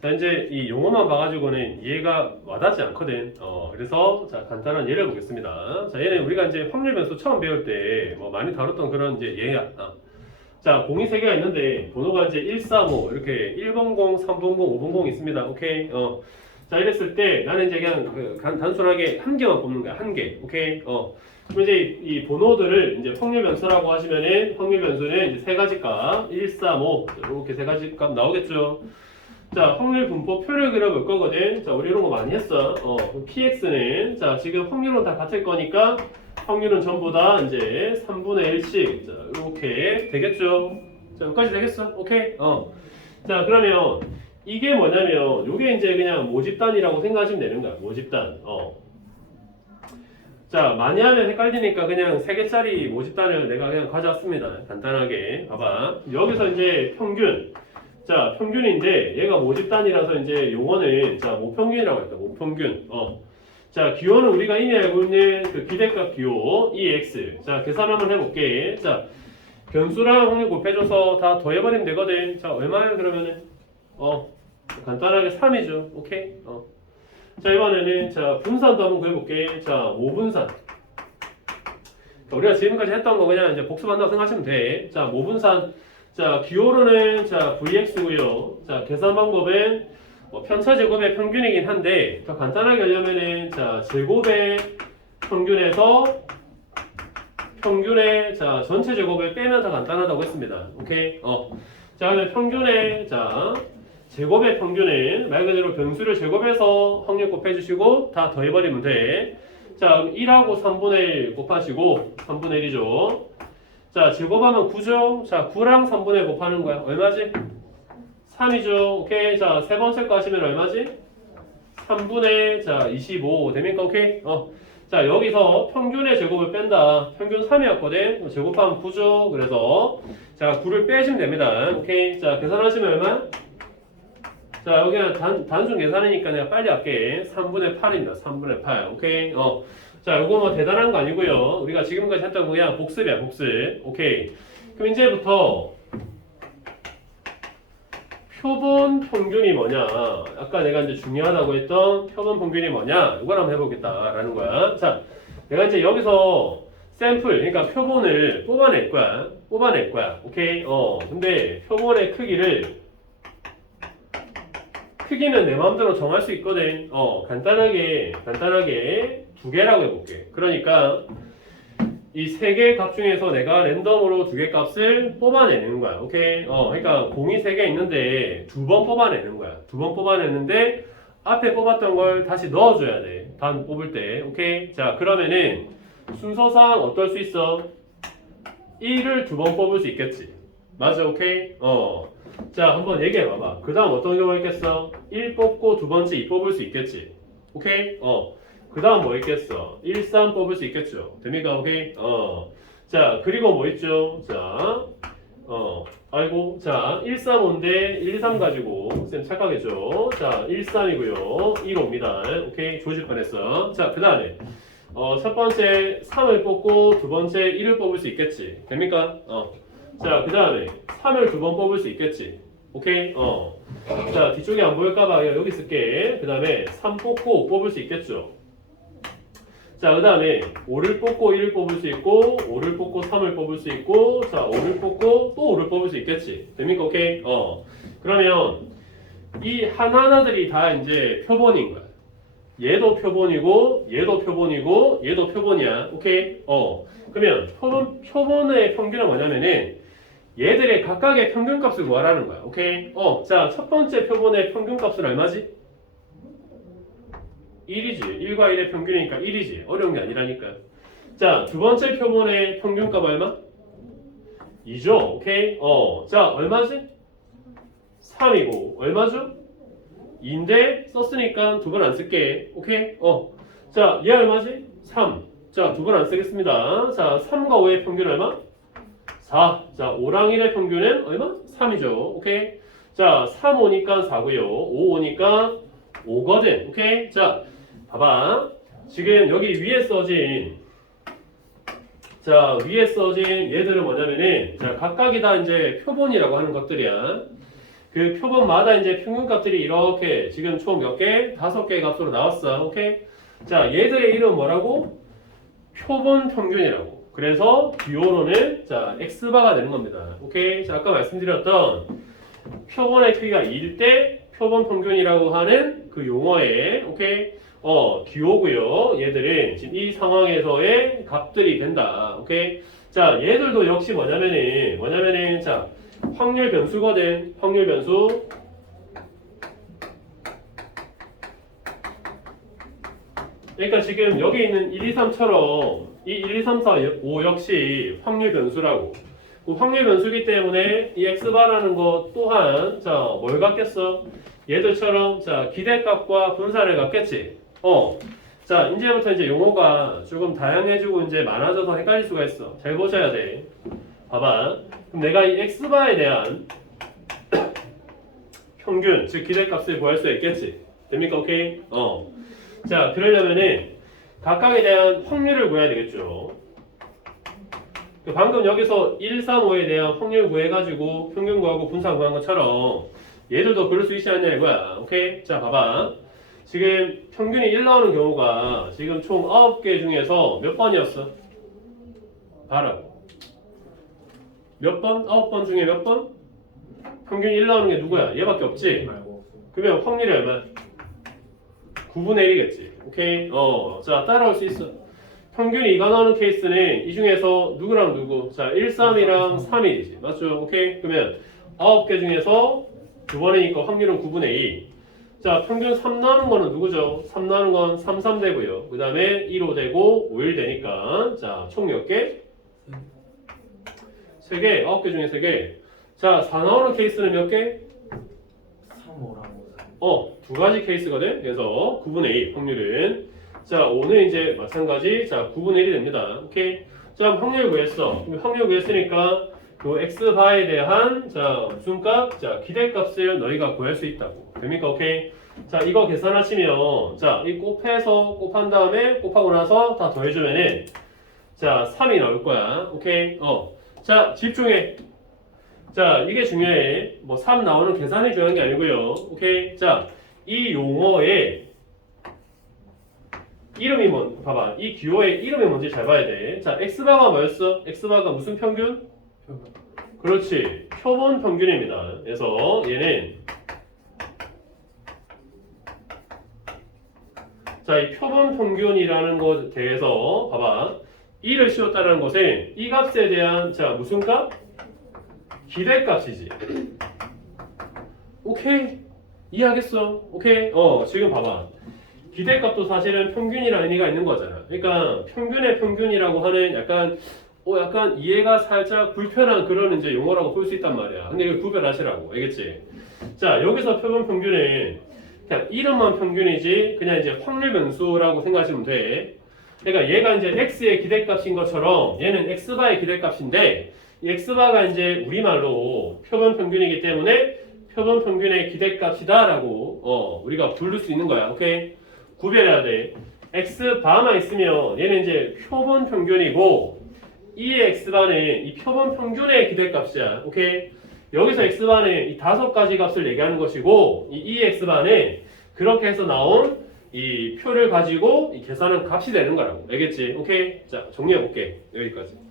자 이제 이 용어만 봐가지고는 이해가 와닿지 않거든. 어 그래서 자 간단한 예를 보겠습니다. 자 얘는 우리가 이제 확률 변수 처음 배울 때 뭐 많이 다뤘던 그런 이제 예야. 어. 자 공이 세 개가 있는데 번호가 이제 1, 3, 5 이렇게 1번 공, 3번 공, 5번 공 있습니다. 오케이. 어. 자 이랬을 때 나는 이제 그냥 그 간- 단순하게 한 개만 뽑는 거야. 한 개. 오케이. 어. 그럼 이제 이, 이 번호들을 이제 확률 변수라고 하시면은 확률 변수는 이제 세 가지 값 1, 3, 5 이렇게 세 가지 값 나오겠죠. 자, 확률 분포 표를 그려볼 거거든. 자, 우리 이런 거 많이 했어. 어, px는 자, 지금 확률은 다 같을 거니까 확률은 전부 다 이제 3분의 1씩 자, 이렇게 되겠죠. 자, 여기까지 되겠어? 오케이. 어. 자, 그러면 이게 뭐냐면 이게 이제 그냥 모집단이라고 생각하시면 되는 거야. 모집단. 어. 자, 많이 하면 헷갈리니까 그냥 3개짜리 모집단을 내가 그냥 가져왔습니다. 간단하게. 봐봐. 여기서 이제 평균. 자, 평균인데 얘가 모집단이라서 이제 용어는 자, 모평균이라고 했다. 모평균. 어. 자, 기호는 우리가 이미 알고 있는 그 기대값 기호 EX. 자, 계산 한번 해볼게. 자, 변수랑 확률 곱해줘서 다 더해버리면 되거든. 자, 얼마예요 그러면은? 어, 간단하게 3이죠. 오케이. 어. 자, 이번에는 자, 분산도 한번 구해볼게. 자, 5분산. 우리가 지금까지 했던 거 그냥 이제 복습한다고 생각하시면 돼. 자, 5분산. 자, 기호로는 자, VX고요. 자, 계산 방법은 뭐 편차 제곱의 평균이긴 한데 더 간단하게 하려면은 자, 제곱의 평균에서 평균의 자, 전체 제곱을 빼면 더 간단하다고 했습니다. 오케이? 어. 자, 그러면 평균의 자, 제곱의 평균은 말 그대로 변수를 제곱해서 확률 곱해 주시고 다 더해 버리면 돼. 자, 1하고 3분의 1 곱하시고 3분의 1이죠. 자, 제곱하면 9죠. 자, 9랑 3분의 1 곱하는 거야. 얼마지? 3이죠. 오케이. 자, 세 번째 거 하시면 얼마지? 3분의 자, 25 됩니까? 오케이. 어. 자, 여기서 평균의 제곱을 뺀다. 평균 3이었거든. 제곱하면 9죠. 그래서 자, 9를 빼시면 됩니다. 오케이. 자, 계산하시면 얼마? 자, 여기는 단, 단순 계산이니까 내가 빨리 할게. 3분의 8입니다. 3분의 8. 오케이. 어. 자, 요거 뭐 대단한 거 아니고요. 우리가 지금까지 했던 거 그냥 복습이야, 복습. 오케이. 그럼 이제부터 표본 평균이 뭐냐? 아까 내가 이제 중요하다고 했던 표본 평균이 뭐냐? 이걸 한번 해보겠다라는 거야. 자, 내가 이제 여기서 샘플, 그러니까 표본을 뽑아낼 거야. 뽑아낼 거야. 오케이. 어, 근데 표본의 크기를 크기는 내 마음대로 정할 수 있거든. 어, 간단하게, 간단하게 두 개라고 해볼게. 그러니까 이 세 개 값 중에서 내가 랜덤으로 두 개 값을 뽑아내는 거야. 오케이? 어, 그러니까 공이 세 개 있는데 두 번 뽑아내는 거야. 두 번 뽑아내는데 앞에 뽑았던 걸 다시 넣어줘야 돼. 단 뽑을 때. 오케이? 자, 그러면은 순서상 어떨 수 있어? 1을 두 번 뽑을 수 있겠지. 맞아, 오케이? 어. 자, 한번 얘기해 봐봐. 그 다음 어떤 경우 있겠어? 1 뽑고 두 번째 2 뽑을 수 있겠지. 오케이? 어. 그 다음 뭐 있겠어? 1, 3 뽑을 수 있겠죠. 됩니까? 오케이? 어. 자, 그리고 뭐 있죠? 자, 어. 아이고. 자, 1, 3, 5인데 1, 2, 3 가지고. 쌤 착각했죠. 자, 1, 3이고요. 1, 5입니다. 오케이? 조질 뻔했어. 자, 그 다음에. 어, 첫 번째 3을 뽑고 두 번째 1을 뽑을 수 있겠지. 됩니까? 어. 자, 그 다음에 3을 두 번 뽑을 수 있겠지. 오케이? 어. 자, 뒤쪽에 안 보일까봐 여기 쓸게. 그 다음에 3 뽑고 뽑을 수 있겠죠. 자, 그 다음에 5를 뽑고 1을 뽑을 수 있고, 5를 뽑고 3을 뽑을 수 있고, 자, 5를 뽑고 또 5를 뽑을 수 있겠지. 됩니까? 오케이? 어. 그러면 이 하나하나들이 다 이제 표본인 거야. 얘도 표본이고, 얘도 표본이고, 얘도 표본이야. 오케이? 어. 그러면 표본, 표본의 평균은 뭐냐면은 얘들의 각각의 평균값을 구하라는 거야. 오케이? 어. 자, 첫 번째 표본의 평균값은 얼마지? 1이지. 1과 1의 평균이니까 1이지. 어려운 게 아니라니까. 자, 두 번째 표본의 평균값 얼마? 2죠. 오케이? 어. 자, 얼마지? 3이고. 얼마죠? 2인데 썼으니까 두 번 안 쓸게. 오케이? 어. 자, 얘 얼마지? 3. 자, 두 번 안 쓰겠습니다. 자, 3과 5의 평균 얼마? 4. 자, 5랑 1의 평균은 얼마? 3이죠. 오케이? 자, 3 오니까 4고요. 5 오니까 5거든. 오케이? 자, 봐봐. 지금 여기 위에 써진 자, 위에 써진 얘들은 뭐냐면은 자, 각각이 다 이제 표본이라고 하는 것들이야. 그 표본마다 이제 평균값들이 이렇게 지금 총 몇 개? 다섯 개의 값으로 나왔어. 오케이? 자, 얘들의 이름 뭐라고? 표본 평균이라고. 그래서 기호로는 자, x바가 되는 겁니다. 오케이? 자, 아까 말씀드렸던 표본의 크기가 2일 때 표본 평균이라고 하는 그 용어에 오케이? 어, 기호고요. 얘들은 지금 이 상황에서의 값들이 된다. 오케이? 자, 얘들도 역시 뭐냐면은 뭐냐면은 자, 확률 변수거든. 확률 변수. 그러니까 지금 여기 있는 1, 2, 3처럼 이 1, 2, 3, 4, 5 역시 확률 변수라고. 그 확률 변수기 때문에 이 x바라는 것 또한 자, 뭘 갖겠어? 얘들처럼 자, 기대값과 분산을 갖겠지. 어. 자, 이제부터 이제 용어가 조금 다양해지고 이제 많아져서 헷갈릴 수가 있어. 잘 보셔야 돼. 봐봐. 그럼 내가 이 x바에 대한 평균, 즉 기대값을 구할 수 있겠지. 됩니까? 오케이? 어. 자, 그러려면은 각각에 대한 확률을 구해야 되겠죠. 그 방금 여기서 1, 3, 5에 대한 확률 구해가지고 평균 구하고 분산 구한 것처럼 얘들도 그럴 수 있지 않냐 이거야. 오케이? 자, 봐봐. 지금 평균이 1 나오는 경우가 지금 총 9개 중에서 몇 번이었어? 봐라고. 몇 번? 9번 중에 몇 번? 평균 1 나오는 게 누구야? 얘밖에 없지? 그러면 확률이 얼마야? 9분의 1이겠지. 오케이? 어, 자, 따라올 수 있어. 평균이 2가 나오는 케이스는 이 중에서 누구랑 누구? 자, 1, 3이랑 3이지. 맞죠? 오케이? 그러면 9개 중에서 두 번이니까 확률은 9분의 2. 자, 평균 3 나오는 거는 누구죠? 3 나오는 건 3, 3 되고요. 그 다음에 1, 5 되고 5, 1 되니까. 자, 총 몇 개? 3개. 9개 중에 3개. 자, 4 나오는 케이스는 몇 개? 3, 5라고 3 어, 두 가지 케이스거든. 그래서 9분의 1 확률은 자, 오늘 이제 마찬가지. 자, 9분의 1이 됩니다. 오케이. 자, 확률 구했어. 확률 구했으니까 그 x 바에 대한 자, 무슨 값? 자, 기대 값을 너희가 구할 수 있다고. 됩니까? 오케이. 자, 이거 계산하시면 자, 이 곱해서 곱한 다음에 곱하고 나서 다 더해 주면은 자, 3이 나올 거야. 오케이. 어. 자, 집중해. 자, 이게 중요해. 뭐, 3 나오는 계산이 중요한 게 아니고요. 오케이. 자, 이 용어의 이름이 뭔, 봐봐. 이 기호의 이름이 뭔지 잘 봐야 돼. 자, X바가 뭐였어? X바가 무슨 평균? 그렇지. 표본 평균입니다. 그래서 얘는 자, 이 표본 평균이라는 것에 대해서 봐봐. 2를 씌웠다는 것은 이 값에 대한 자, 무슨 값? 기대값이지. 오케이. 이해하겠어? 오케이. 어, 지금 봐봐. 기대값도 사실은 평균이라는 의미가 있는 거잖아. 그러니까 평균의 평균이라고 하는 약간 어 약간 이해가 살짝 불편한 그런 이제 용어라고 볼 수 있단 말이야. 근데 이걸 구별하시라고. 알겠지? 자, 여기서 표본 평균은 그냥 이름만 평균이지 그냥 이제 확률 변수라고 생각하시면 돼. 그러니까 얘가 이제 x의 기대값인 것처럼 얘는 x바의 기대값인데 이 x바가 이제 우리말로 표본 평균이기 때문에 표본 평균의 기대값이다라고 어 우리가 부를 수 있는 거야. 오케이? 구별해야 돼. x 바만 있으면 얘는 이제 표본 평균이고 이 x바는 이 표본 평균의 기대값이야. 오케이? 여기서 x바는 이 다섯 가지 값을 얘기하는 것이고 이 e x바는 그렇게 해서 나온 이 표를 가지고 이 계산한 값이 되는 거라고. 알겠지? 오케이? 자, 정리해 볼게. 여기까지.